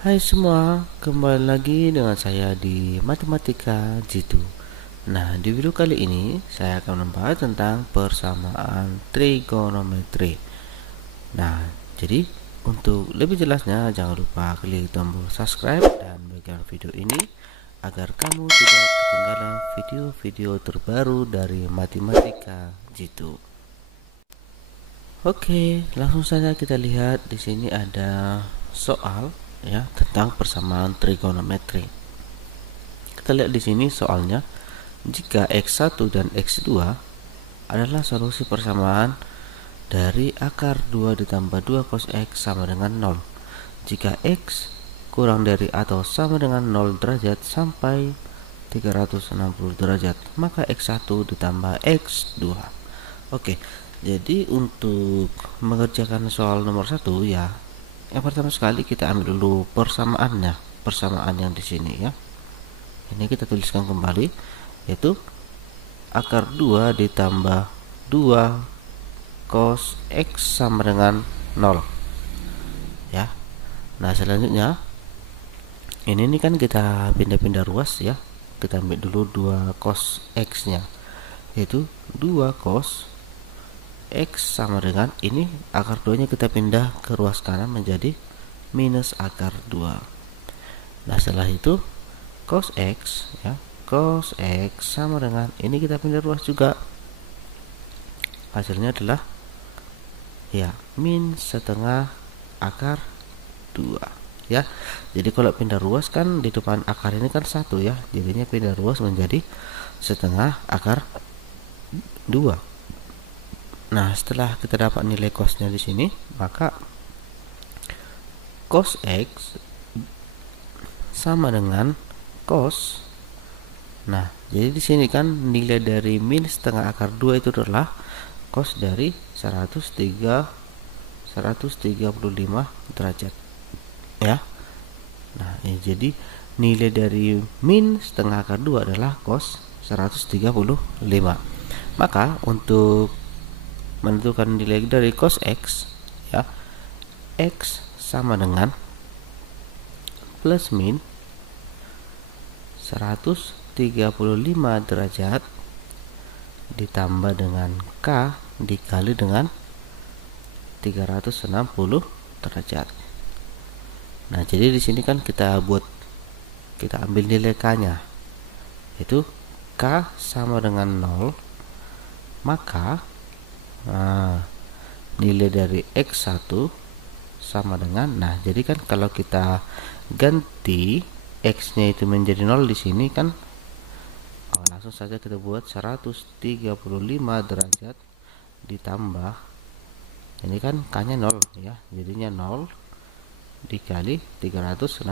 Hai semua, kembali lagi dengan saya di Matematika Jitu. Nah, di video kali ini saya akan membahas tentang persamaan trigonometri. Nah, jadi untuk lebih jelasnya jangan lupa klik tombol subscribe dan bagikan video ini agar kamu tidak ketinggalan video-video terbaru dari Matematika Jitu. Oke, langsung saja kita lihat di sini ada soal ya tentang persamaan trigonometri. Kita lihat di sini soalnya, jika x1 dan x2 adalah solusi persamaan dari akar 2 ditambah 2 cos x sama dengan 0. Jika x kurang dari atau sama dengan 0 derajat sampai 360 derajat, maka x1 ditambah x2. Oke, jadi untuk mengerjakan soal nomor 1 ya, yang pertama sekali kita ambil dulu persamaannya, persamaan yang di sini ya. Ini kita tuliskan kembali, yaitu akar 2 ditambah 2 cos x sama dengan 0 ya. Nah, selanjutnya ini kan kita pindah-pindah ruas ya. Kita ambil dulu 2 cos x nya, yaitu 2 cos x sama dengan ini akar 2 nya kita pindah ke ruas kanan menjadi minus akar 2. Nah, setelah itu cos x ya, cos x sama dengan ini kita pindah ruas juga, hasilnya adalah ya min setengah akar 2 ya. Jadi kalau pindah ruas kan di depan akar ini kan 1 ya, jadinya pindah ruas menjadi setengah akar 2. Nah, setelah kita dapat nilai cosnya di sini, maka cos x sama dengan cos. Nah, jadi di sini kan nilai dari min setengah akar 2 itu adalah cos dari 135 derajat ya. Nah, jadi nilai dari min setengah akar 2 adalah cos 135. Maka untuk menentukan nilai dari cos x ya, x sama dengan plus min 135 derajat ditambah dengan K dikali dengan 360 derajat. Nah, jadi di sini kan kita ambil nilai K-nya, yaitu K sama dengan 0, maka nilai dari x1 sama dengan, nah jadi kan kalau kita ganti x-nya itu menjadi 0 di sini kan, langsung saja kita buat 135 derajat ditambah ini kan k-nya 0 ya, jadinya 0 dikali 360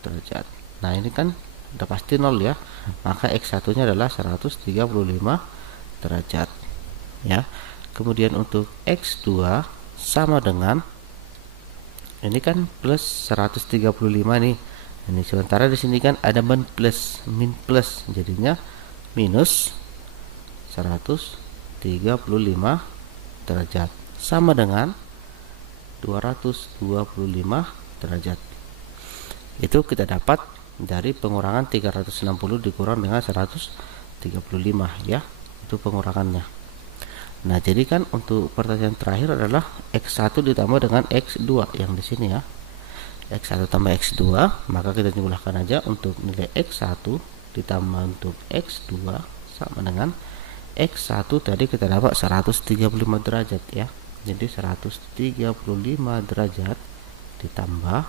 derajat. Nah, ini kan udah pasti 0 ya, maka x1 nya adalah 135 derajat ya. Kemudian untuk x2 sama dengan ini kan plus 135 nih. Ini sementara di sini kan ada min plus, jadinya minus 135 derajat sama dengan 225 derajat. Itu kita dapat dari pengurangan 360 dikurang dengan 135 ya. Itu pengurangannya. Nah, jadi kan untuk pertanyaan terakhir adalah x1 ditambah dengan x2 yang di sini ya. X1 tambah x2, maka kita jumlahkan aja untuk nilai x1 ditambah untuk x2 sama dengan x1 tadi kita dapat 135 derajat ya. Jadi 135 derajat ditambah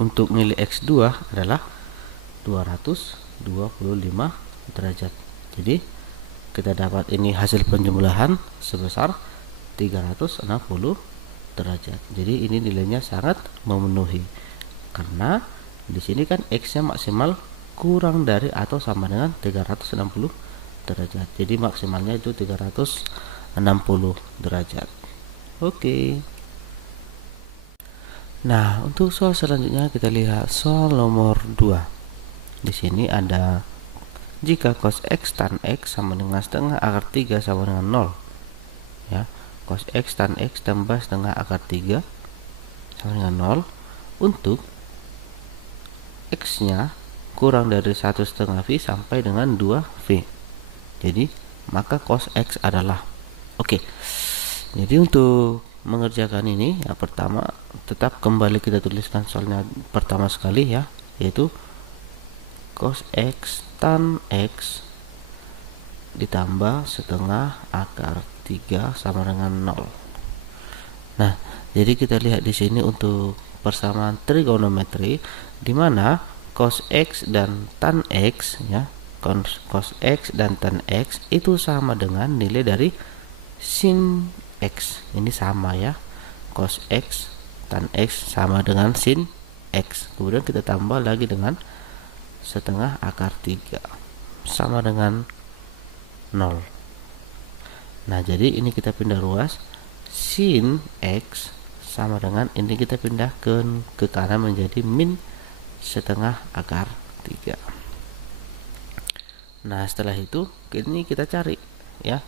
untuk nilai x2 adalah 225 derajat. Jadi kita dapat ini hasil penjumlahan sebesar 360 derajat. Jadi ini nilainya sangat memenuhi karena di sini kan x-nya maksimal kurang dari atau sama dengan 360 derajat. Jadi maksimalnya itu 360 derajat. Oke. Nah, untuk soal selanjutnya kita lihat soal nomor 2. Di sini ada jika cos x tan x sama dengan setengah akar 3 sama dengan 0 ya, cos x tan x tambah setengah akar 3 sama dengan 0, untuk X-nya kurang dari 1,5 V sampai dengan 2V. Jadi maka cos X adalah oke. Jadi untuk mengerjakan ini ya, pertama tetap kembali kita tuliskan soalnya pertama sekali ya, yaitu cos X tan X ditambah setengah akar 3 sama dengan 0. Nah, jadi kita lihat di sini untuk persamaan trigonometri di mana cos X dan tan X ya, cos X dan tan X itu sama dengan nilai dari sin X. Ini sama ya. Cos X tan X sama dengan sin X. Kemudian kita tambah lagi dengan setengah akar 3 sama dengan 0. Nah, jadi ini kita pindah ruas, sin X sama dengan ini kita pindah ke kanan menjadi min setengah akar 3. Nah, setelah itu ini kita cari ya.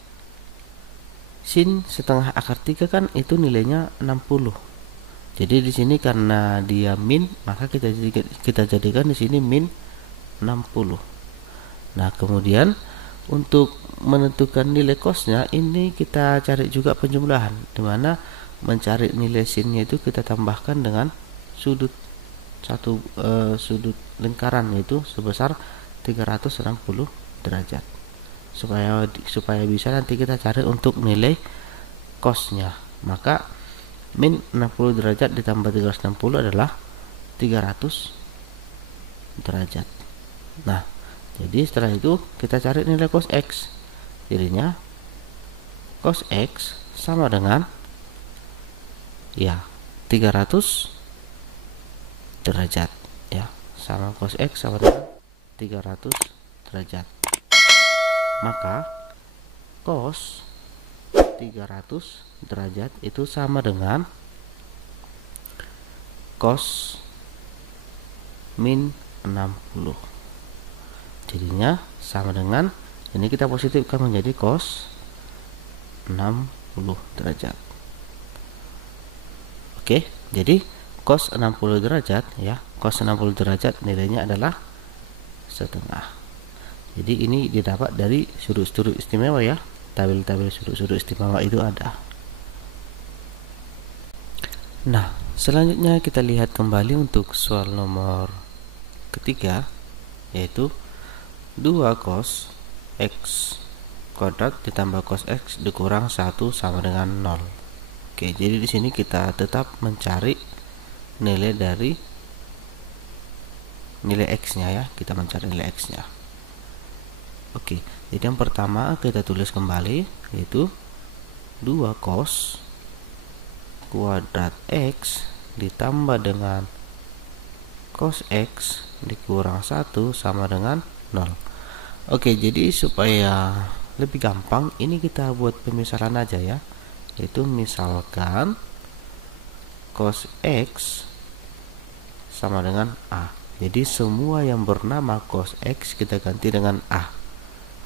Sin setengah akar 3 kan itu nilainya 60. Jadi di sini karena dia min, maka kita jadikan di sini min 60. Nah, kemudian untuk menentukan nilai cosnya ini kita cari juga penjumlahan, dimana mencari nilai sinnya itu kita tambahkan dengan sudut sudut lingkaran, yaitu sebesar 360 derajat supaya bisa nanti kita cari untuk nilai cosnya. Maka min 60 derajat ditambah 360 adalah 300 derajat. Nah, jadi setelah itu kita cari nilai cos X. Jadinya cos X sama dengan ya 300 derajat ya. Sama cos X sama dengan 300 derajat. Maka cos 300 derajat itu sama dengan cos min 60. Jadinya sama dengan ini kita positifkan menjadi cos 60 derajat. Oke, jadi cos 60 derajat ya, cos 60 derajat nilainya adalah setengah. Jadi ini didapat dari sudut-sudut istimewa ya. Tabel-tabel sudut-sudut istimewa itu ada. Nah, selanjutnya kita lihat kembali untuk soal nomor ketiga, yaitu 2 cos X kuadrat ditambah cos X dikurang 1 sama dengan 0. Oke, jadi di sini kita tetap mencari nilai dari nilai X-nya ya. Kita mencari nilai X-nya. Oke, jadi yang pertama kita tulis kembali, yaitu 2 cos kuadrat X ditambah dengan cos X dikurang 1 sama dengan 0. Oke, jadi supaya lebih gampang ini kita buat pemisalan aja ya, yaitu misalkan cos X sama dengan A. Jadi semua yang bernama cos X kita ganti dengan A.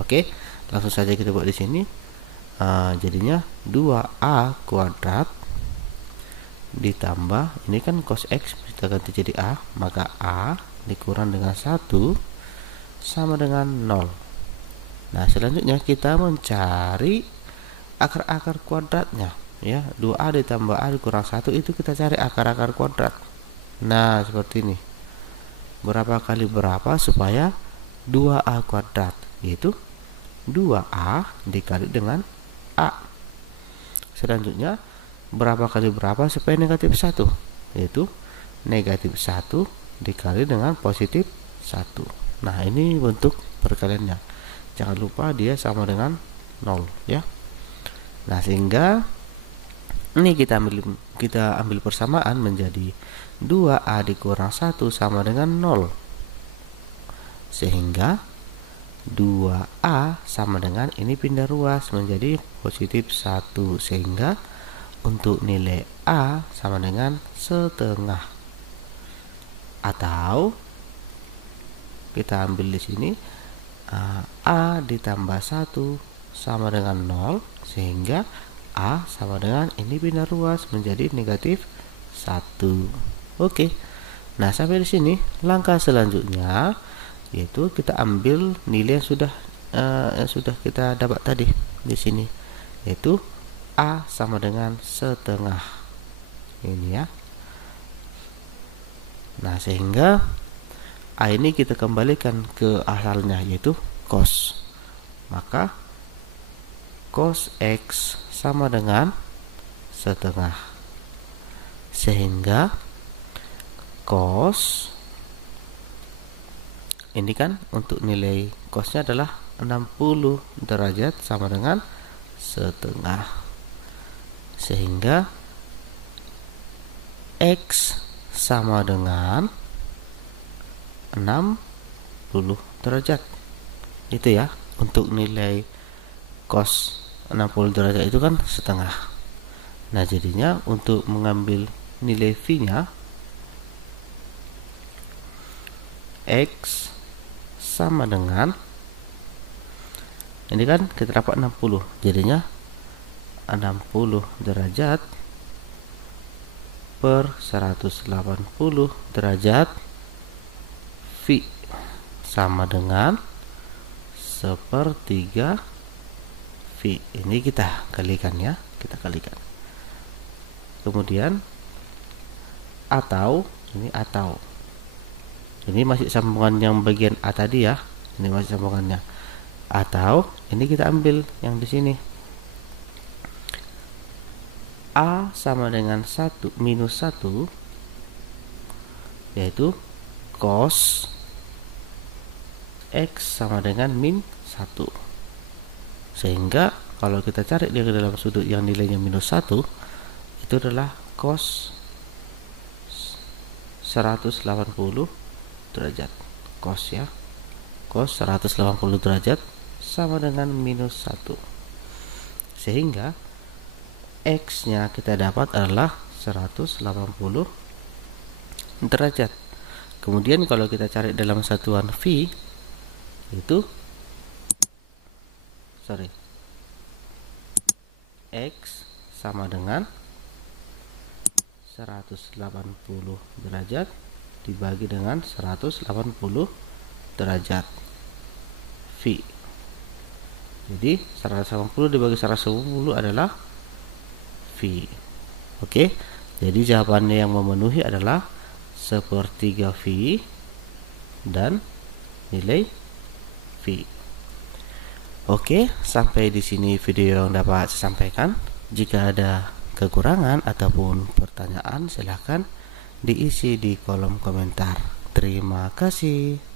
Oke, langsung saja kita buat di sini. Jadinya 2A kuadrat ditambah ini kan cos X kita ganti jadi A, maka A dikurang dengan 1 sama dengan 0. Nah, selanjutnya kita mencari akar-akar kuadratnya ya. 2A ditambah A dikurang 1 itu kita cari akar-akar kuadrat. Nah, seperti ini. Berapa kali berapa supaya 2A kuadrat, yaitu 2A dikali dengan A. Selanjutnya berapa kali berapa supaya negatif 1, yaitu negatif 1 dikali dengan positif 1. Nah, ini bentuk perkaliannya. Jangan lupa dia sama dengan 0 ya. Nah, sehingga ini kita ambil persamaan menjadi 2A dikurang 1 sama dengan 0. Sehingga 2A sama dengan ini pindah ruas menjadi positif 1, sehingga untuk nilai A sama dengan setengah. Atau kita ambil di sini A ditambah 1 sama dengan 0, sehingga A sama dengan ini pindah ruas menjadi negatif 1. Oke, Nah, sampai di sini langkah selanjutnya yaitu kita ambil nilai yang sudah kita dapat tadi di sini, yaitu A sama dengan setengah. Ini ya. Nah, sehingga A ini kita kembalikan ke asalnya, yaitu cos. Maka cos X sama dengan setengah. Sehingga cos ini kan untuk nilai cosnya adalah 60 derajat sama dengan setengah. Sehingga X sama dengan 60 derajat. Itu ya, untuk nilai cos 60 derajat itu kan setengah. Nah, jadinya untuk mengambil nilai V-nya, X sama dengan, ini kan kita dapat 60, jadinya 60 derajat per 180 derajat V sama dengan sepertiga V. Ini kita kalikan ya, kita kalikan. Kemudian atau ini masih sambungan yang bagian A tadi ya, ini masih sambungannya. Atau ini kita ambil yang di sini, A sama dengan 1 minus 1, yaitu cos X sama dengan min 1. Sehingga kalau kita cari dia ke dalam sudut yang nilainya minus 1, itu adalah cos 180 derajat. Cos ya, cos 180 derajat sama dengan minus 1. Sehingga X nya kita dapat adalah 180 derajat. Kemudian kalau kita cari dalam satuan V, itu X sama dengan 180 derajat dibagi dengan 180 derajat V. Jadi 180 dibagi 180 adalah V. Oke, jadi jawabannya yang memenuhi adalah sepertiga V dan nilai V. Oke, sampai di sini video yang dapat saya sampaikan. Jika ada kekurangan ataupun pertanyaan, silahkan diisi di kolom komentar. Terima kasih.